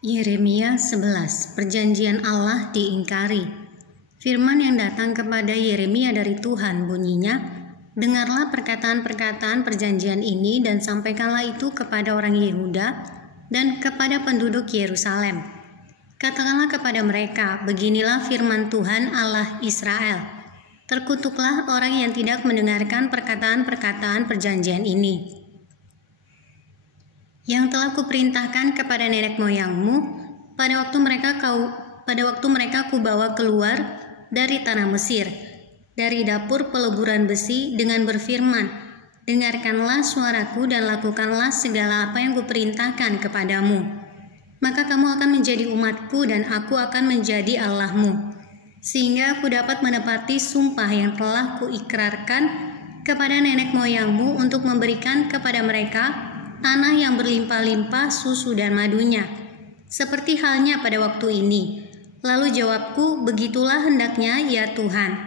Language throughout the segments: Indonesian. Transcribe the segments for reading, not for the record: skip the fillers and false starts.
Yeremia 11. Perjanjian Allah diingkari. Firman yang datang kepada Yeremia dari Tuhan bunyinya, "Dengarlah perkataan-perkataan perjanjian ini dan sampaikanlah itu kepada orang Yehuda dan kepada penduduk Yerusalem. Katakanlah kepada mereka, beginilah firman Tuhan Allah Israel. Terkutuklah orang yang tidak mendengarkan perkataan-perkataan perjanjian ini, yang telah kuperintahkan kepada nenek moyangmu pada waktu mereka kubawa keluar dari tanah Mesir, dari dapur peleburan besi, dengan berfirman, dengarkanlah suaraku dan lakukanlah segala apa yang kuperintahkan kepadamu. Maka kamu akan menjadi umatku dan aku akan menjadi Allahmu, sehingga aku dapat menepati sumpah yang telah kuikrarkan kepada nenek moyangmu untuk memberikan kepada mereka tanah yang berlimpah-limpah susu dan madunya, seperti halnya pada waktu ini." Lalu jawabku, "Begitulah hendaknya ya Tuhan."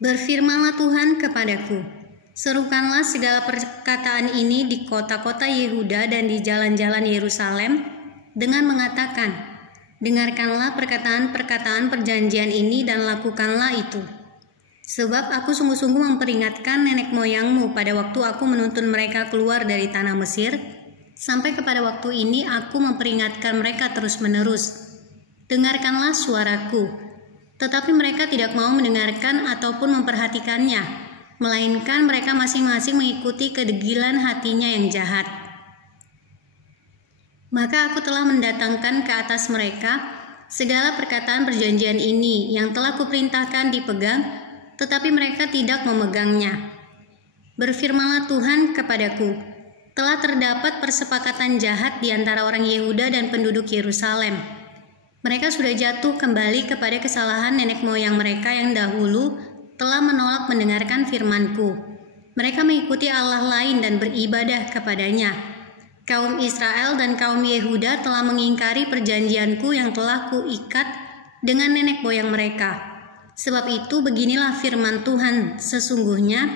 Berfirmanlah Tuhan kepadaku, "Serukanlah segala perkataan ini di kota-kota Yehuda dan di jalan-jalan Yerusalem dengan mengatakan, dengarkanlah perkataan-perkataan perjanjian ini dan lakukanlah itu. Sebab aku sungguh-sungguh memperingatkan nenek moyangmu pada waktu aku menuntun mereka keluar dari tanah Mesir, sampai kepada waktu ini aku memperingatkan mereka terus-menerus. Dengarkanlah suaraku." Tetapi mereka tidak mau mendengarkan ataupun memperhatikannya, melainkan mereka masing-masing mengikuti kedegilan hatinya yang jahat. Maka aku telah mendatangkan ke atas mereka segala perkataan perjanjian ini yang telah kuperintahkan dipegang, tetapi mereka tidak memegangnya. Berfirmanlah Tuhan kepadaku, telah terdapat persepakatan jahat di antara orang Yehuda dan penduduk Yerusalem. Mereka sudah jatuh kembali kepada kesalahan nenek moyang mereka yang dahulu telah menolak mendengarkan firman-Ku. Mereka mengikuti Allah lain dan beribadah kepadanya. Kaum Israel dan kaum Yehuda telah mengingkari perjanjian-Ku yang telah Kuikat dengan nenek moyang mereka. Sebab itu beginilah firman Tuhan, sesungguhnya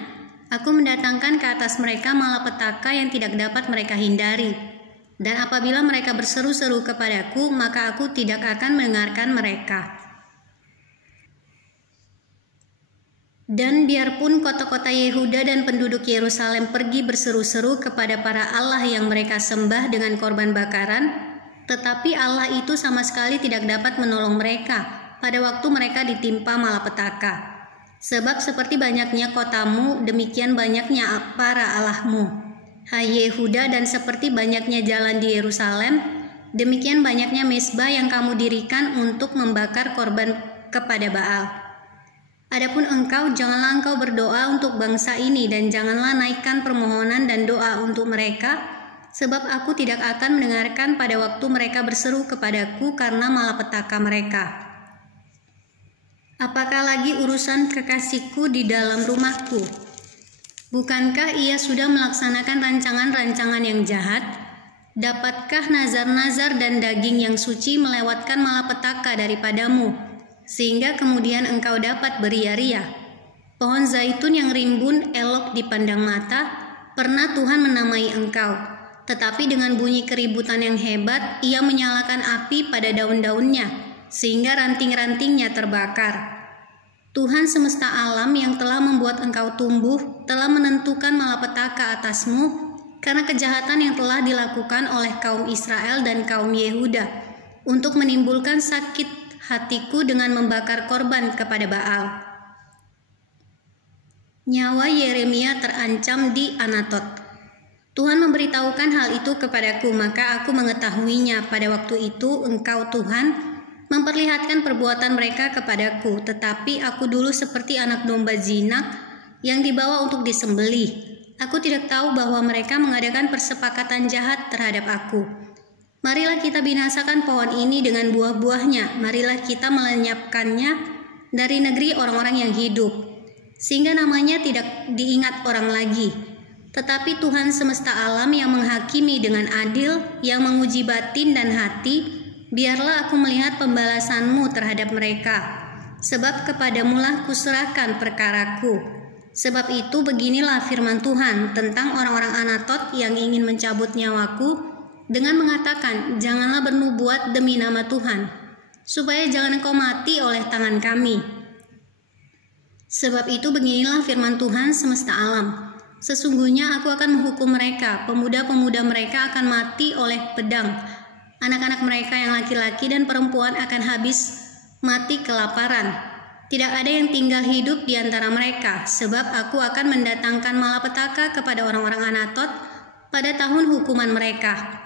aku mendatangkan ke atas mereka malapetaka yang tidak dapat mereka hindari. Dan apabila mereka berseru-seru kepadaku, maka aku tidak akan mendengarkan mereka. Dan biarpun kota-kota Yehuda dan penduduk Yerusalem pergi berseru-seru kepada para Allah yang mereka sembah dengan korban bakaran, tetapi Allah itu sama sekali tidak dapat menolong mereka pada waktu mereka ditimpa malapetaka. Sebab seperti banyaknya kotamu, demikian banyaknya para allahmu, hai Yehuda, dan seperti banyaknya jalan di Yerusalem, demikian banyaknya mezbah yang kamu dirikan untuk membakar korban kepada Baal. Adapun engkau, janganlah engkau berdoa untuk bangsa ini, dan janganlah naikkan permohonan dan doa untuk mereka, sebab aku tidak akan mendengarkan pada waktu mereka berseru kepadaku karena malapetaka mereka. Apakah lagi urusan kekasihku di dalam rumahku? Bukankah ia sudah melaksanakan rancangan-rancangan yang jahat? Dapatkah nazar-nazar dan daging yang suci melewatkan malapetaka daripadamu, sehingga kemudian engkau dapat beria-ria? Pohon zaitun yang rimbun elok dipandang mata, pernah Tuhan menamai engkau, tetapi dengan bunyi keributan yang hebat, ia menyalakan api pada daun-daunnya, sehingga ranting-rantingnya terbakar. Tuhan semesta alam yang telah membuat engkau tumbuh telah menentukan malapetaka atasmu karena kejahatan yang telah dilakukan oleh kaum Israel dan kaum Yehuda untuk menimbulkan sakit hatiku dengan membakar korban kepada Baal. Nyawa Yeremia terancam di Anatot. Tuhan memberitahukan hal itu kepadaku, maka aku mengetahuinya. Pada waktu itu engkau Tuhan memperlihatkan perbuatan mereka kepadaku, tetapi aku dulu seperti anak domba jinak yang dibawa untuk disembelih. Aku tidak tahu bahwa mereka mengadakan persepakatan jahat terhadap aku. Marilah kita binasakan pohon ini dengan buah-buahnya, marilah kita melenyapkannya dari negeri orang-orang yang hidup, sehingga namanya tidak diingat orang lagi. Tetapi Tuhan semesta alam yang menghakimi dengan adil, yang menguji batin dan hati, biarlah aku melihat pembalasanmu terhadap mereka, sebab kepadamulah kuserahkan perkaraku. Sebab itu beginilah firman Tuhan tentang orang-orang Anatot yang ingin mencabut nyawaku dengan mengatakan, "Janganlah bernubuat demi nama Tuhan, supaya jangan engkau mati oleh tangan kami." Sebab itu beginilah firman Tuhan semesta alam, "Sesungguhnya aku akan menghukum mereka, pemuda-pemuda mereka akan mati oleh pedang, anak-anak mereka yang laki-laki dan perempuan akan habis mati kelaparan. Tidak ada yang tinggal hidup di antara mereka, sebab aku akan mendatangkan malapetaka kepada orang-orang Anatot pada tahun hukuman mereka.